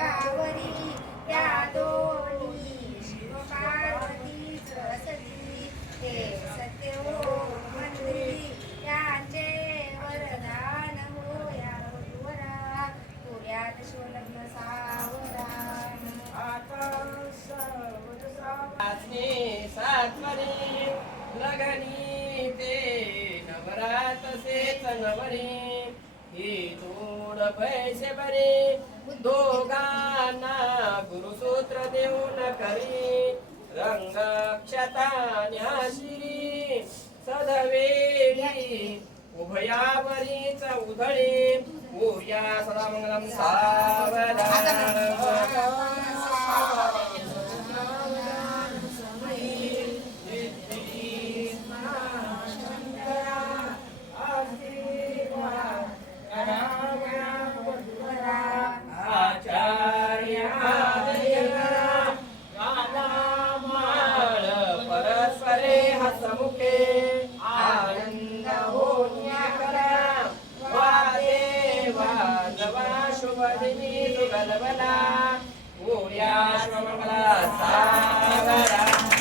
अंगावरी त्या दोन्ही शिव पार्वतीच सती हे सत्य हो मंदिरी त्यांचे वरदान हो या वधूवरा पुऱ्यात शिवलग्न सावरा सातवरी लगनी ते नवरात सेच नवरी ही जोड पैसे बरे दोघांना गुरुसूत्र देऊन करी रंगक्षता न्याशिरी सदवेळी उभयावरीच उधळी पूर्या सदा मंगलम सावधान हसमुखे आनंद होण्या करा वादेवा नवा शुभ दिनी दुगलबला पूर्या श्वमंगला सागरा